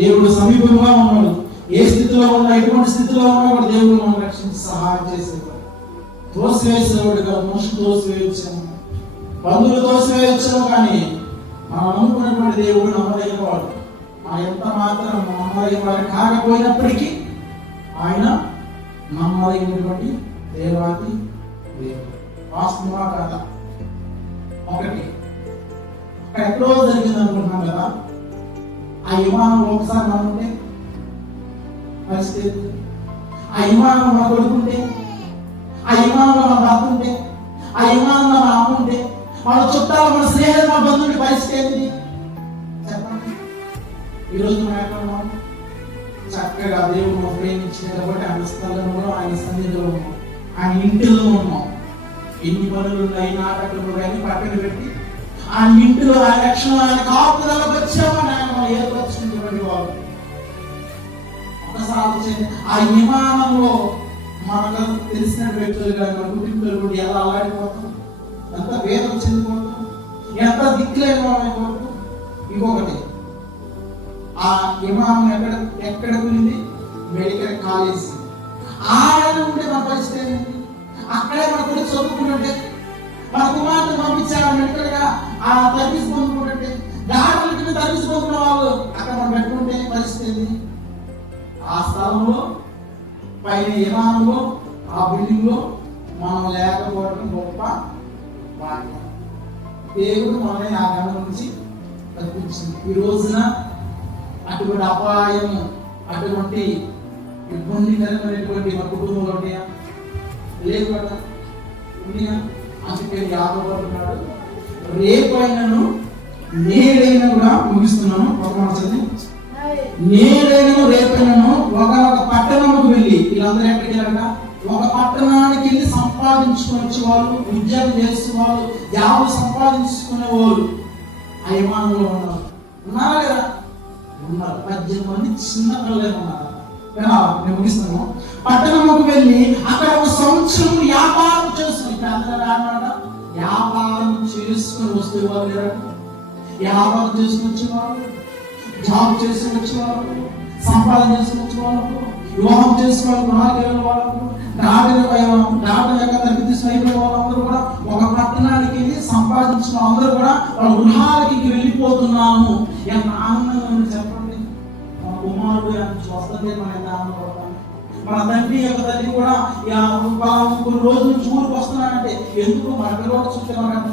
దేవుడు సమీపంగా ఉన్నాడు. ఏ స్థితిలో ఉన్నా ఎటువంటి స్థితిలో ఉన్నా కూడా దేవుడు మనం రక్షించి సహాయం చేసేవాడు. తోసివేసేవాడుగా మనుషులు తోసివేయొచ్చాము. బంధువులు తోసివేయొచ్చాము కానీ మనం అనుకున్నటువంటి దేవుడు నమ్మదగిన వాడు ఆ ఎంత మాత్రం నమ్మదగిన వాడు కాకపోయినప్పటికీ ఆయన నమ్మదగినటువంటి దేవాది దేవుడు. వాస్తవా కదా? ఒకటి. ఎక్కడో జరిగింది అనుకుంటున్నాం కదా? ఆ విమానం ఒకసారి మనం ఉంటే పరిస్థితి. ఏంటి? ఆ విమానం మన కొడుకుంటే ఆ విమానంలో మన భర్త ఉంటే ఆ విమానంలో మన అమ్మ ఉంటే మన చుట్టాలు మన స్నేహితులు మన బంధువుడి పరిస్థితి ఏంటి? చెప్పండి. ఈరోజు మనం ఎక్కడ ఉన్నాం చక్కగా దేవుడు మనం ప్రేమించిన కాబట్టి ఆయన స్థలంలో ఆయన సన్నిధిలో ఉన్నాం ఆయన ఇంటిలో ఉన్నాం. ఎన్ని పనులు ఉన్నాయి నాటకాలు కానీ పక్కన పెట్టి ఆ ఇంటిలో ఆ రక్షణ ఆయన కాపుదలకు వచ్చామని ఆయన మనం ఏర్పరచుకున్నటువంటి వారు ఒకసారి ఆ విమానంలో మనకు తెలిసిన వ్యక్తులు కానీ మన కుటుంబాలు కూడా ఎలా అలాడిపోతాం ఎంత వేదం చెందిపోతాం ఎంత దిక్కులేని వాళ్ళైపోతాం ఇంకొకటి ఆ విమానం ఎక్కడ ఎక్కడ ఉంది? Medical college. ఆడ ఉంటే మన పరిస్థితి ఏంటి? అక్కడే మన కూడా చదువుకుంటుంటే మన కుమార్తె పంపించారు మెడికల్గా ఆ తగ్గిసి పొందుకుంటుంటే డాక్టర్లకి సర్వీస్ పొందుకున్న వాళ్ళు అక్కడ మనం పెట్టుకుంటే పరిస్థితి ఆ స్థలంలో పైన విమానంలో ఆ బిల్డింగ్లో మనం లేకపోవడం గొప్ప భాగ్యం. దేవుడు మనల్ని ఆ గమనం నుంచి తప్పించింది. ఈ రోజున అటువంటి అపాయం అటువంటి ఇబ్బంది కలిగినటువంటి మా కుటుంబంలో ఉన్నాయా? లేదు కదా? ఉన్నాయా అందుకే యాభై ఉన్నాడు రేపైనను నేడైనా కూడా ముగిస్తున్నాను. ఒక మాట చదివి రేపైనను ఒక ఒక పట్టణముకు వెళ్ళి వీళ్ళందరూ ఎక్కడికి వెళ్ళారట? ఒక పట్టణానికి వెళ్ళి సంపాదించుకుని వాళ్ళు ఉద్యోగం చేసేవాళ్ళు యాభై సంపాదించుకునే వాళ్ళు. ఆ ఉన్నారు. ఉన్నారా లేదా? ఉన్నారు. పద్దెనిమిది మంది చిన్న పిల్లలు ఉన్నారు. నేను ముగిస్తాను. పట్టణముకు వెళ్ళి అక్కడ ఒక సంవత్సరం వ్యాపారం చేసుకుని అన్నమాట వ్యాపారం చేసుకుని వస్తే వాళ్ళు వ్యాపారం చేసుకుని వచ్చేవారు. జాబ్ చేసుకుని వచ్చేవారు. సంపాదన చేసుకుని వచ్చేవాళ్ళు వివాహం చేసుకోవాలి గృహాలు వాళ్ళకు దాటిన దాటిన యొక్క తగ్గి అయిపోయిన వాళ్ళందరూ కూడా ఒక పట్టణానికి వెళ్ళి సంపాదించిన అందరూ కూడా వాళ్ళ గృహాలకి వెళ్ళిపోతున్నాము. ఎంత ఆనందంగా ఉంది చెప్పండి. వస్తుంది మన ఆనందపడతాం మన తండ్రి యొక్క తల్లి కూడా యా, పలానా కొన్ని రోజుల నుంచి ఊరికి వస్తున్నానంటే ఎందుకు మన పిల్లలు చూస్తే మనకు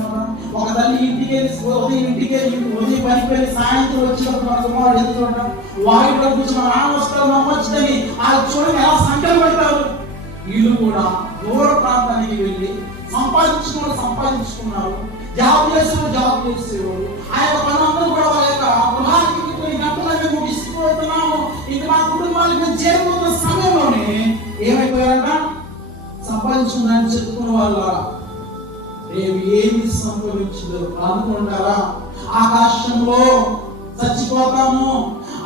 ఒక తల్లి ఇంటికి వెళ్ళి ఉదయం ఇంటికి వెళ్ళి ఉదయం పనికి వెళ్ళి సాయంత్రం వచ్చినప్పుడు మన కుమారుడు ఎందుకు ఉంటాం వారిలో కూర్చొని మన నాన్న వస్తారు నమ్మొచ్చుదని ఆ చూడని ఎలా సంకల్పడతారు వీళ్ళు కూడా దూర ప్రాంతానికి వెళ్ళి సంపాదించుకున్న సంపాదించుకున్నారు. జాబ్ చేసిన జాబ్ చేసేవాళ్ళు ఆ యొక్క పనులందరూ కూడా వాళ్ళ యొక్క గృహానికి కొన్ని గంటలన్నీ ముగిస్తూ ముగిసిపోతున్నాము. ఇది మా కుటుంబానికి చేరుకున్న సమయంలోనే ఏమైపోయారంట? సంపాదించుకున్నారని చెప్పుకున్న వాళ్ళ రేపు ఏమి సంభవించదు అనుకుంటారా? ఆకాశంలో చచ్చిపోతాము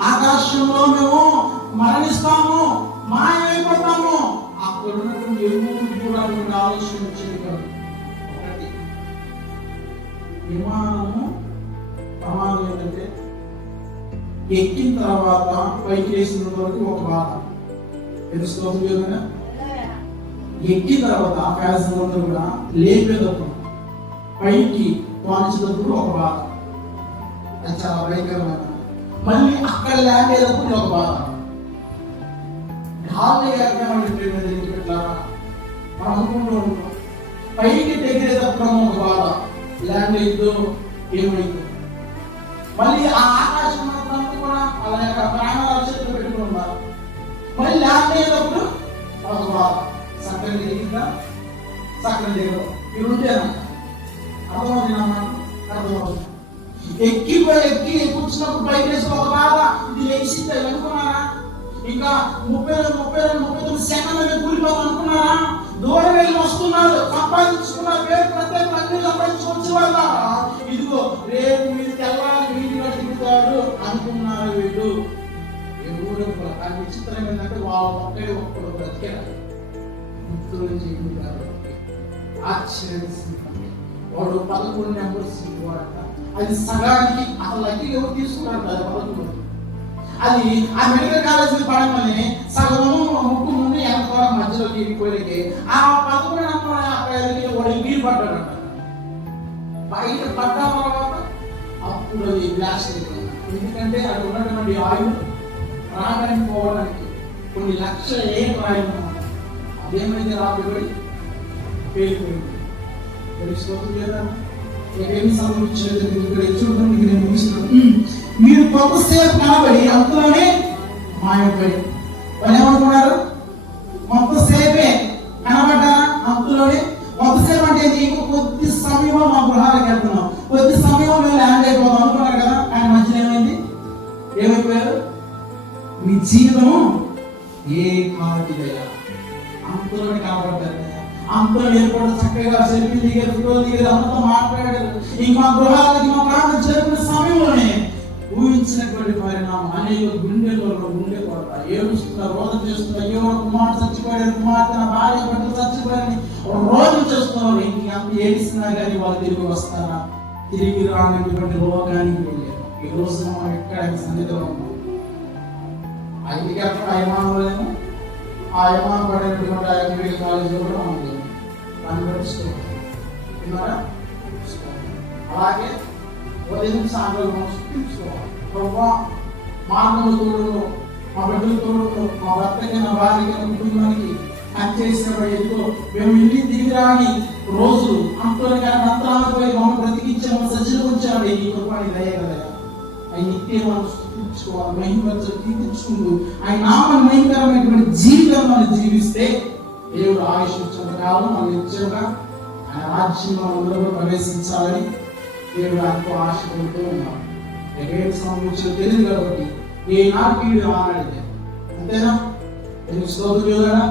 ఆకాశంలో మేము మరణిస్తాము మాయమైపోతాము అక్కడ ఉన్నటువంటి ఎవరు కూడా మీకు ఆలోచన వచ్చేది కాదు. ఒకటి విమానము ప్రమాదం ఏంటంటే ఎక్కిన తర్వాత పైకి వేసిన వరకు ఒక బాధ. తెలుసుకోవచ్చు కదా ఎక్కిన తర్వాత ఆ ప్యాసింజర్ కూడా లేపేటప్పుడు పైకి పాలించినప్పుడు ఒక బాధ. అది చాలా భయంకరమైన మళ్ళీ అక్కడ లేపేటప్పుడు ఒక బాధ. గాలి మనం అనుకుంటూ ఉంటాం. పైకి దగ్గరేటప్పుడు ఒక బాధ. ల్యాండ్ అయిందో ఏమైందో? మళ్ళీ ఆ కూడా అక్కడ ప్రాణాలు చెట్లు పెట్టుకుని ఉన్నారు మళ్ళీ ల్యాండ్ అయ్యేటప్పుడు ఒక బాధ సక్కని దిగిందా సక్కని దిగదు ఇవి ఉంటేనా అర్థమవుతుంది నా అర్థమవుతుంది. ఎక్కి ఎక్కి కూర్చున్నప్పుడు బయట వేసి ఒక బాధ ఇది లెగిసింది అనుకున్నారా? ఇంకా ముప్పై రెండు ముప్పై రెండు ముప్పై తొమ్మిది సెకండ్లు కూలిపోతాం అనుకున్నారా దూరం వెళ్ళి వస్తున్నారు సంపాదించుకున్నారు పేరు ప్రత్యేక అన్ని ఒక్కడే ఒక్కడు బ్రతికారు మిత్రులు జీవితాలు ఆశ్చర్యస్తుంది వాడు పదకొండు నెంబర్స్ ఇవ్వాలంట అది సగానికి అసలు లక్కీ ఎవరు తీసుకున్నాడు అది పదకొండు అది ఆ మెడికల్ కాలేజ్ పడమని సగము ముక్కు ముందు వెనక కూడా మధ్యలోకి వెళ్ళిపోయి ఆ పదకొండు నెంబర్ అబ్బాయిలకి వాడు వీలు పడ్డాడు బయట పడ్డ తర్వాత అప్పుడు అది బ్లాస్ట్ అయిపోయింది ఎందుకంటే అది ఉన్నటువంటి ఆయుధం రావడానికి పోవడానికి కొన్ని లక్షల ఏం రాయలు అదేమైంది రాబడి లేదా? ఏమి సంభవించలేదు. మీరు ఇక్కడ చూడడం మీకు నేను ముగిస్తున్నాను. ఉమ్. మీరు కొంతసేపు కనబడి అంతలోనే మాయపడి. వాళ్ళు ఏమనుకున్నారు? కొంతసేపే కనబడ్డారా అంతలోనే కొంతసేపు అంటే? ఇంకో కొద్ది సమయంలో మా గృహాలకు వెళ్తున్నాం. కొద్ది సమయంలో మేము ల్యాండ్ అయిపోదాం అనుకున్నారు కదా? కానీ మధ్యలో ఏమైంది? ఏమైపోయారు? మీ జీవితం ఏ కాటిదయా అంతలోనే కనబడ్డారు అంతలో ఏర్పడి చక్కగా సెల్ఫీ దిగారు ఫోటో దిగారు అంతా మాట్లాడారు. ఇంక మా గృహాలకి మా ప్రాణం చేరుకున్న సమయంలోనే ఊహించినటువంటి పరిణామం. అనేక గుండెలలో గుండె కొరత ఏడుస్తున్నా రోదన చేస్తున్నా అయ్యో నా కుమారుడు చచ్చిపోయాడు కుమార్తె నా భార్య భర్త చచ్చిపోయారని రోజు చేస్తున్నారు ఇంక అంత ఏడిస్తున్నా కానీ వాళ్ళు తిరిగి వస్తారా? తిరిగి రానటువంటి రోగానికి వెళ్ళారు. ఈ రోజు మనం ఎక్కడ సన్నిధిలో ఉన్నాం? ఆ ఇంటికి అక్కడ అయమానంలోనేమో ఆ అయమానం పడినటువంటి ఆ మెడికల్ కాలేజీలో కూడా ఉంది దాన్ని బట్టి స్టోర్ విన్నారా అలాగే ఉదయం సాయంత్రం మనం చూపించుకోవాలి ప్రభావ మార్గంలో తోడు మా బిడ్డల తోడు మా భర్తకి నా భార్యకి నా కుటుంబానికి పనిచేసిన ఎదుగు మేము ఇంటికి తిరిగి రాని రోజులు అంతలో కానీ అంతరాలపై మమ్మల్ని బ్రతికించాము సజ్జలు ఉంచాడు ఈ కృపాన్ని దయ కదా అవి నిత్యం స్థుతించుకోవాలి మహిమతో కీర్తించుకుంటూ ఆయన నామని మహిమకరమైనటువంటి జీవితం మనం జీవిస్తే దేవుడు ఆయుష్ కాలం మనం నిత్యంగా ఆయన రాజ్యంలో అందరూ ప్రవేశించాలని దేవుడు ఆయనతో ఆశపడుతూ ఉన్నాం ఎగేటి సంబంధించిన తెలియదు కాబట్టి ఏ నాటికి ఆనాడితే అంతేనా? స్తోత్రం కదా